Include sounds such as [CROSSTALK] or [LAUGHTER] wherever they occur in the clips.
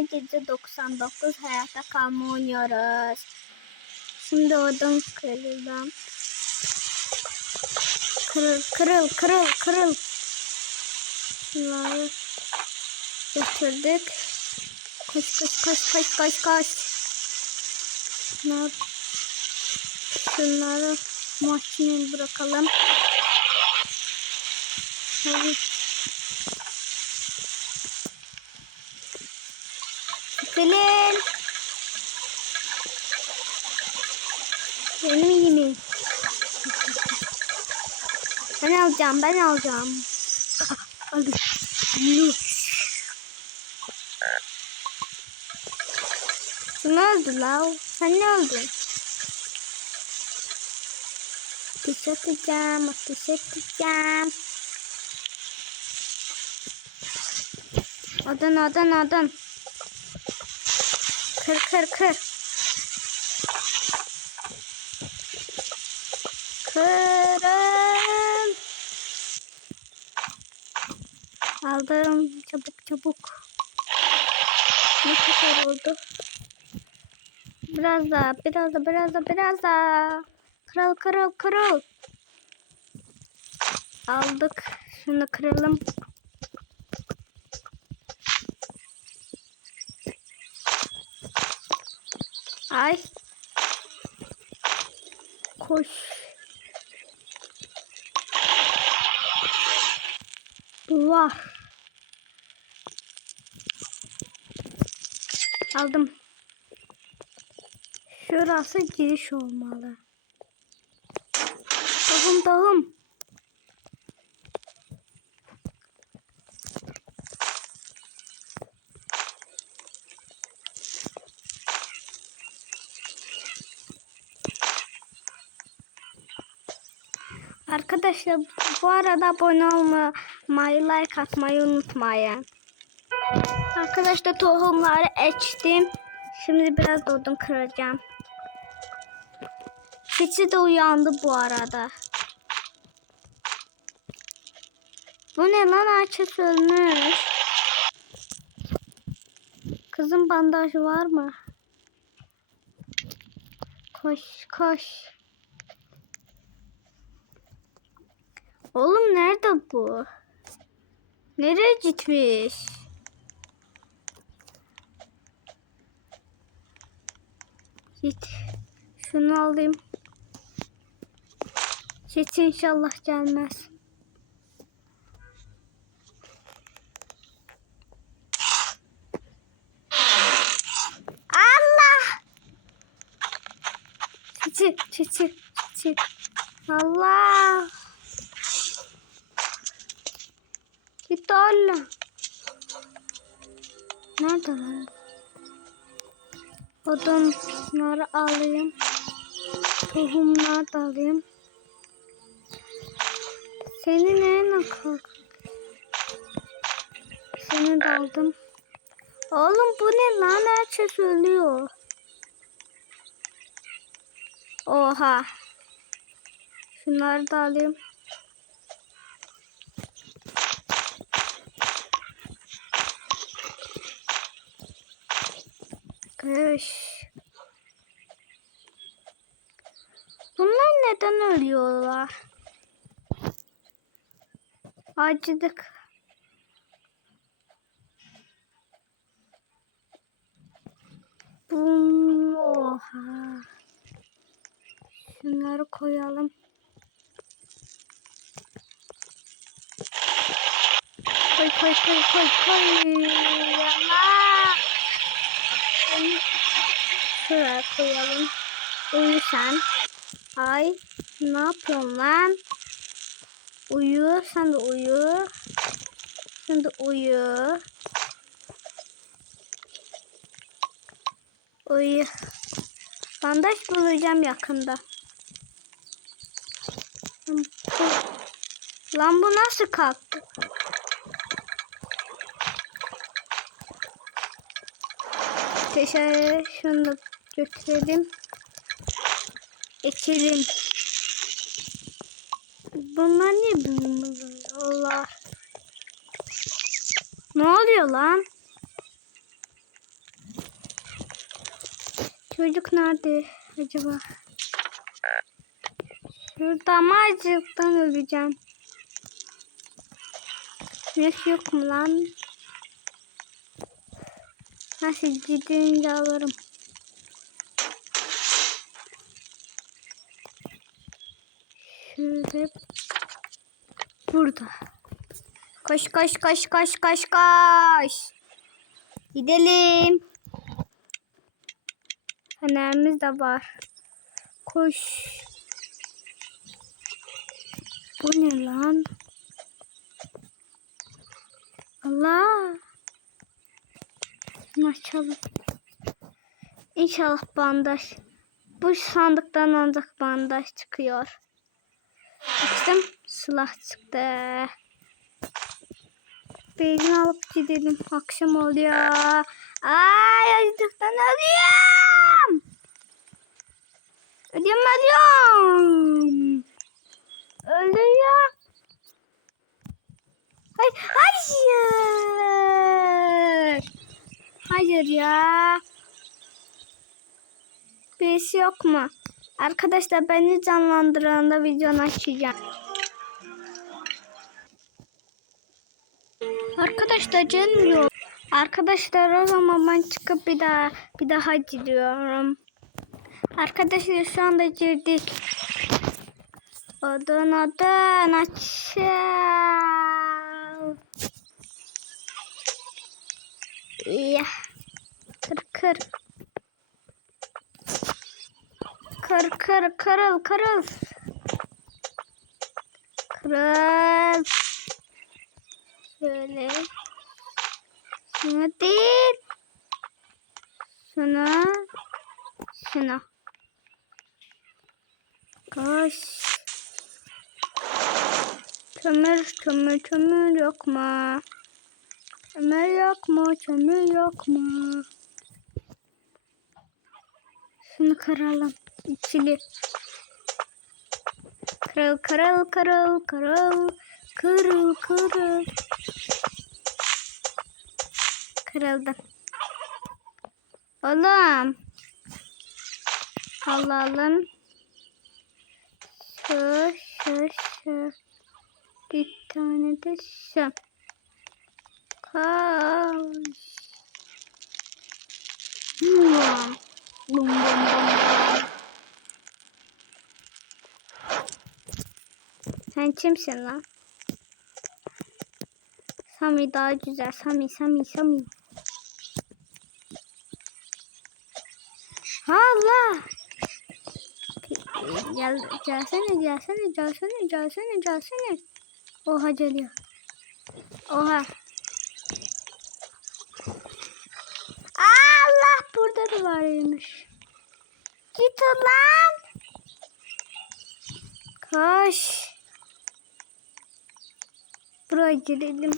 gece 99 hayatta kalma oynuyoruz. Şimdi odun kırıldım. Kırıl kırıl kırıl kırıl. Bunları götürdük. Koş koş koş koş koş koş. Şunlar, şunları makineye bırakalım. Hadi. Sıkılın. Benim yemeğim. Ben alacağım, ben alacağım. Hadi. Kim öldü la? Sen ne öldün? Ateş atacağım, ateş atacağım. Odun, odun, odun. Kır, kır, kır. Kırın. Aldım. Çabuk, çabuk. Ne kadar oldu? Biraz daha, biraz da, biraz da, biraz daha. Kırıl, kırıl, kırıl. Aldık. Şunu kıralım. Ay. Koş. Vah. Aldım. Şurası giriş olmalı. Tohum tohum. Arkadaşlar bu arada abone olmayı, like atmayı unutmayın. Arkadaşlar tohumları ektim. Şimdi biraz odun kıracağım. Keçi de uyandı bu arada. Bu ne lan ağaça sönmüş. Kızın bandajı var mı? Koş koş. Oğlum nerede bu? Nereye gitmiş? Git. Şunu alayım. Hiç inşallah gelmez. Allah! Çiçi, çiçi, çiçi. Allah! Oğlum. Nerede lan? Odunları alayım. Tohumlar da alayım. Seni neyle kalk? Seni de aldım. Oğlum bu ne lan? Herkes ölüyor. Oha. Şunları da alayım. Kış. Bunlar neden ölüyorlar? Acıdık. Bum, oha. Şunları koyalım. Koy koy koy koy koy. Yana. Bunu Şuraya koyalım. Uyu. Ay ne yapıyorsun lan? Uyu sen de uyu. Sen de uyu. Uyu. Bandaj bulacağım yakında. Lan bu nasıl kalktı? Teşekkür şunu götürelim. Ekelim. Bunlar niye büyümüyor? Allah. Ne oluyor lan? Çocuk nerede acaba? Şurada ama acıktan öleceğim. Güneş yok mu lan? Nasıl gidince alırım. Şöyle burada. Koş koş koş koş koş koş. Gidelim. Fenerimiz de var. Koş. Bu ne lan? Allah. Açalım. İnşallah bandaj. Bu sandıktan ancak bandaj çıkıyor. Açtım. Silah çıktı. Beyni alıp gidelim. Akşam oluyor. Ay acıktan ölüyorum. Ölüyorum ölüyorum. Ölüyor. Hayır. Hayır. Hayır ya. Birisi yok mu? Arkadaşlar beni canlandıranda videonu açacağım. Arkadaşlar canım yok. Arkadaşlar o zaman ben çıkıp bir daha bir daha gidiyorum. Arkadaşlar şu anda girdik. Odun odun açıl. Ya. Kır kır. Kır kır kırıl kırıl. Kırıl. Şöyle. Şunu değil. Şunu. Şunu. Koş. Kömür, kömür, kömür yok mu? Kömür yok mu? Kömür yok mu? Şunu kıralım. İkili. Kırıl, kırıl, kırıl, kırıl. Kırıl, kırıl. Kırıldı. Oğlum. Alalım. Şu, şu, şu. Bir tane de şu. Koş. Bum, bum, bum, bum. Sen kimsin lan? Sami daha güzel. Sami, Sami, Sami. Allah. Gel, gelsene, gelsene, gelsene, gelsene, gelsene. Oha geliyor. Oha. Allah burada da varmış. Git lan. Koş. Buraya gidelim.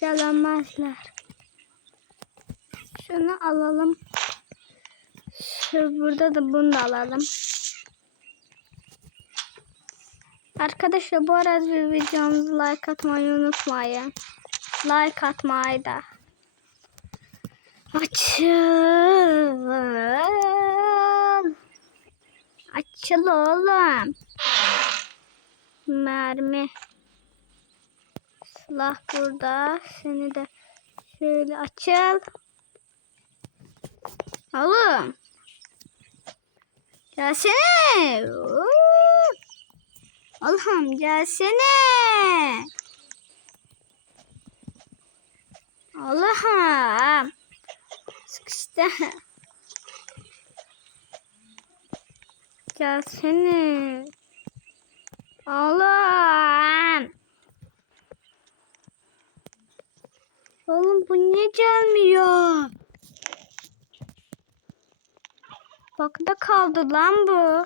Yalanmazlar. Şunu alalım. Şu burada da bunu da alalım. Arkadaşlar bu arada bir videomuzu like atmayı unutmayın. Like atmayı da. Açıl. Açıl oğlum. Mermi. Silah burada. Seni de şöyle açıl. Oğlum. Gelsene. Allah'ım gelsene. Allah'ım. Sıkıştı. Gelsene. Allah'ım. Oğlum bu niye gelmiyor? Bakta kaldı lan bu.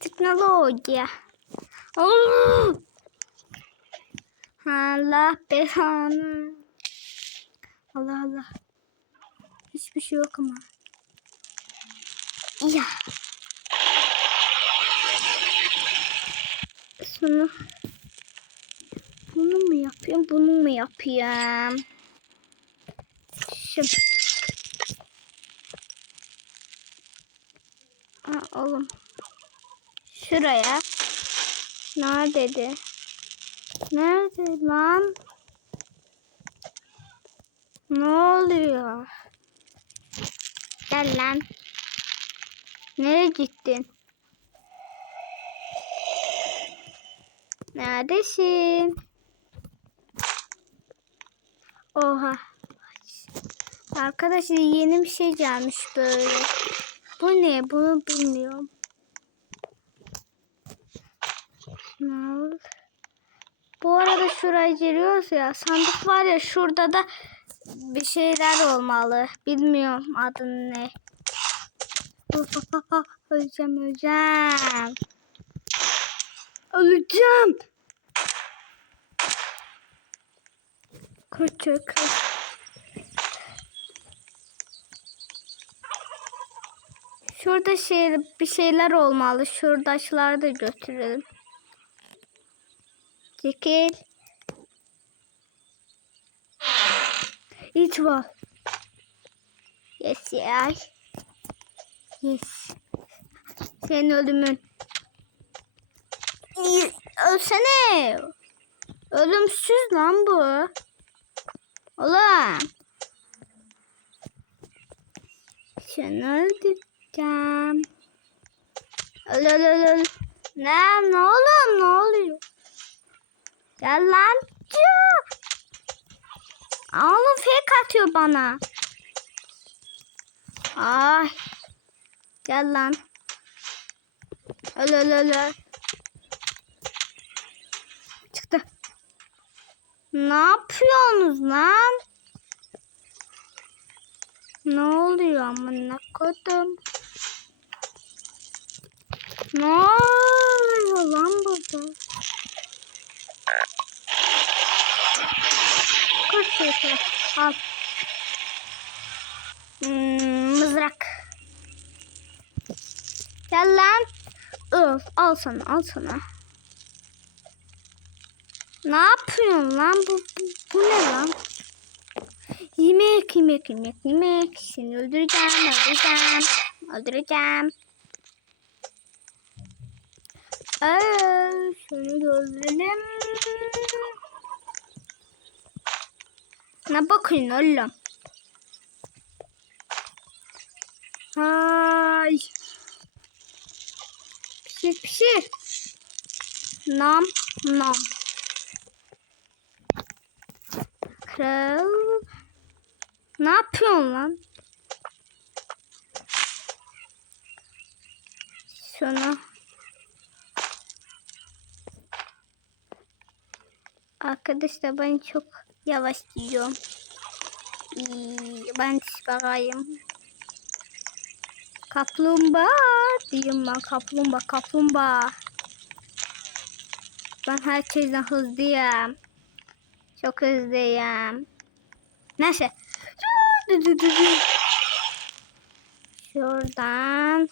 Teknoloji. Oo! Allah belanı. Allah Allah. Hiçbir şey yok ama. Ya. Şunu. Bunu mu yapayım? Bunu mu yapayım? Şu. Ha, oğlum. Şuraya. Neredeydi? Nerede lan? Ne oluyor? Gel lan. Nereye gittin? Neredesin? Oha. Arkadaşlar yeni bir şey gelmiş böyle. Bu ne? Bunu bilmiyorum. Oldu? Bu arada şuraya giriyoruz ya. Sandık var ya şurada da bir şeyler olmalı. Bilmiyorum adını ne. [LAUGHS] öleceğim öleceğim. Öleceğim. Küçük. Şurada şey, bir şeyler olmalı. Şuradaşları da götürelim. Çekil. İç var. Yes ya. Yes. Senin ölümün. Ölsene. Ölümsüz lan bu. Ulan. Seni öldüreceğim. Öl öl öl öl. Ne? Ne oluyor? Ne oluyor? Gel lan. Oğlum fake atıyor bana. Ay. Gel lan. Öl öl öl. Çıktı. Ne yapıyorsunuz lan? Ne oluyor amına kodum? Ne oluyor lan burada? Koş yeter. Al. Hmm, Gel lan. Öf al sana al sana. Ne yapıyorsun lan? Bu, bu, bu ne lan? Yemek, yemek, yemek, yemek. Seni öldüreceğim, öldüreceğim. Öldüreceğim. Ee, şunu öldürelim. Ne bakıyorsun oğlum? Ay. Pişir, pişir. Nam, nam. Kral. Ne yapıyorsun lan? Şunu. Arkadaşlar ben çok yavaş gidiyorum. İyi, Ben bakayım. Kaplumbağa diyeyim ben kaplumbağa kaplumbağa. Ben herkesten hızlıyım. Çok hızlıyım. Neyse. Şuradan.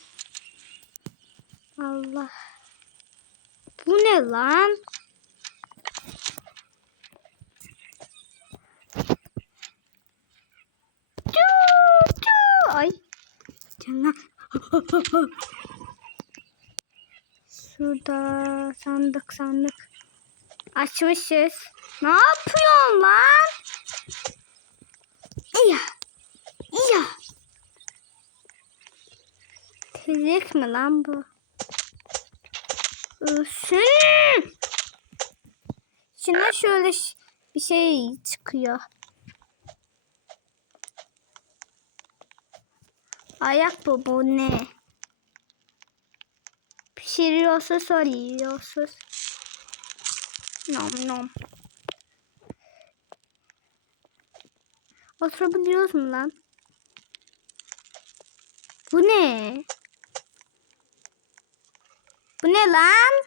Allah. Bu ne lan? Çuu, çuu. Ay. Canım. Şurada sandık sandık. Açmışız. Ne yapıyorsun lan? İya. İya. Tezik mi lan bu? Ölsün. Şimdi şöyle bir şey çıkıyor. Ayak bu bu ne? Pişiriyorsa söylüyorsunuz. Nom nom. Oturabiliyoruz mu lan? Bu ne? Bu ne lan?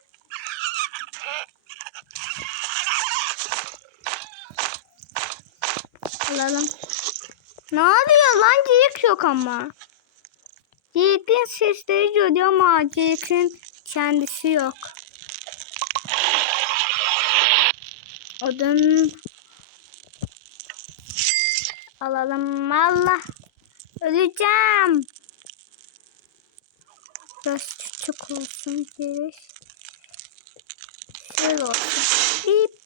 Alalım. Ne oluyor lan? Geyik yok ama. Geyikin sesleri geliyor ama geyikin kendisi yok. Odun alalım. Allah. Öleceğim. Biraz küçük olsun gerek. Şöyle olsun. Bip.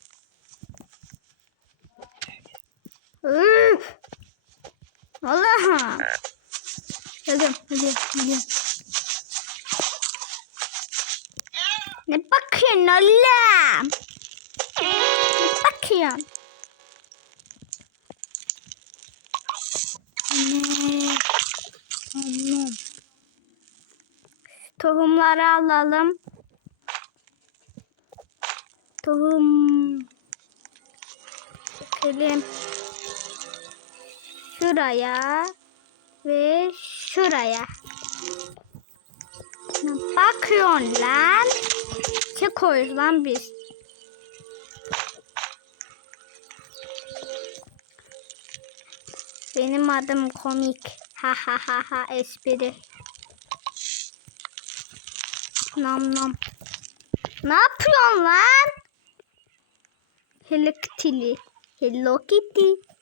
Allah. Hadi, hadi, hadi. Ne bakıyorsun oğlum? Ne bakıyorsun? Ne? Tamam. Tohumları alalım. Tohum. Dökelim. Şuraya ve şuraya. Bakıyorsun lan? Ne koyuyoruz lan biz? Benim adım komik. Ha ha ha ha espri. Nam nam. Ne yapıyorsun lan? Hello Kitty. Hello Kitty.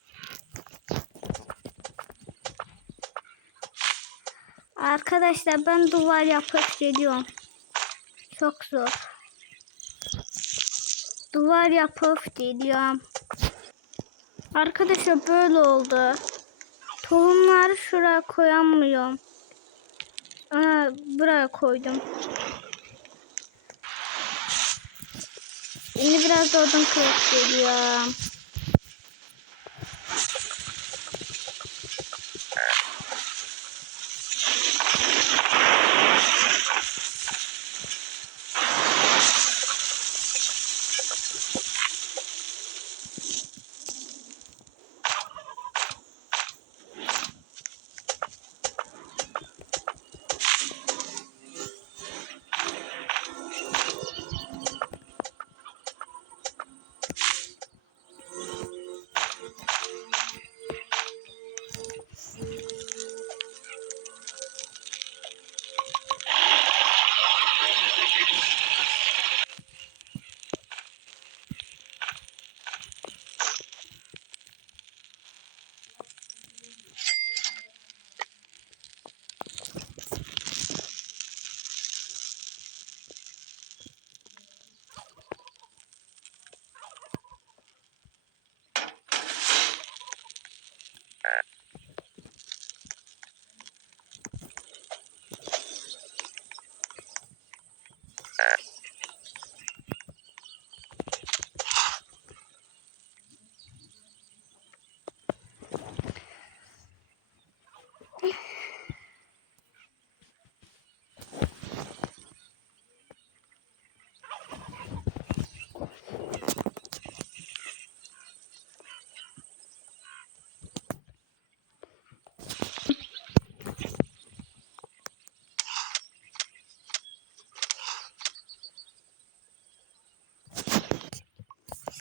Arkadaşlar ben duvar yapıp geliyorum. Çok zor. Duvar yapıp geliyorum. Arkadaşlar böyle oldu. Tohumları şuraya koyamıyorum. Aa, buraya koydum. Şimdi biraz da odun kırıp geliyorum.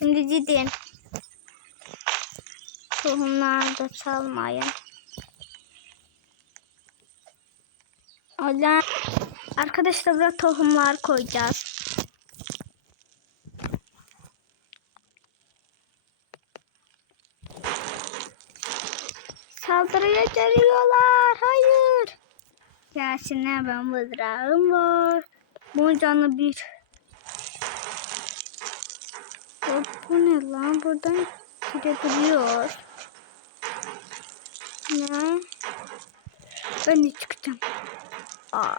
Şimdi gidin. Tohumları da çalmayın. Öyle. Arkadaşlar buraya tohumlar koyacağız. Saldırıya geliyorlar. Hayır. Gelsinler ben mızrağım var. Bunun bir. Bu, lan? Buradan gidebiliyor. Ne? Ben de çıkacağım. Aa,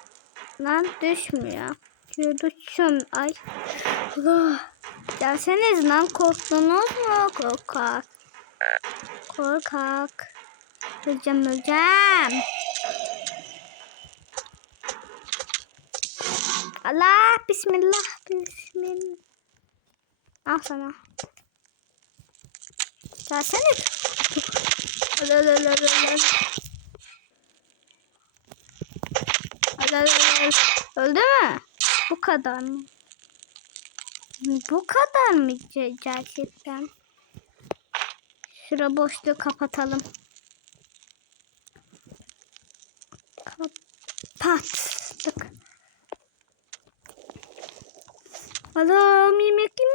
lan düşmüyor. Düşüyorum. Ay. Allah. Gelseniz lan korktunuz mu? Korkak. Korkak. Öleceğim öleceğim. Allah bismillah bismillah. Al sana. Gelsene. Öl öl öl öl öl. Öl öl öl öl. Öldü mü? Bu kadar mı? Bu kadar mı ge- gerçekten? Şura boşluğu kapatalım. Kapattık. Adam yemek yemek.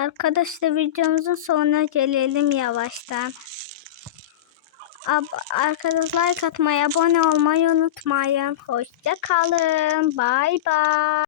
Arkadaşlar videomuzun sonuna gelelim yavaştan. Ab- Arkadaşlar like atmayı, abone olmayı unutmayın. Hoşça kalın. Bay bay.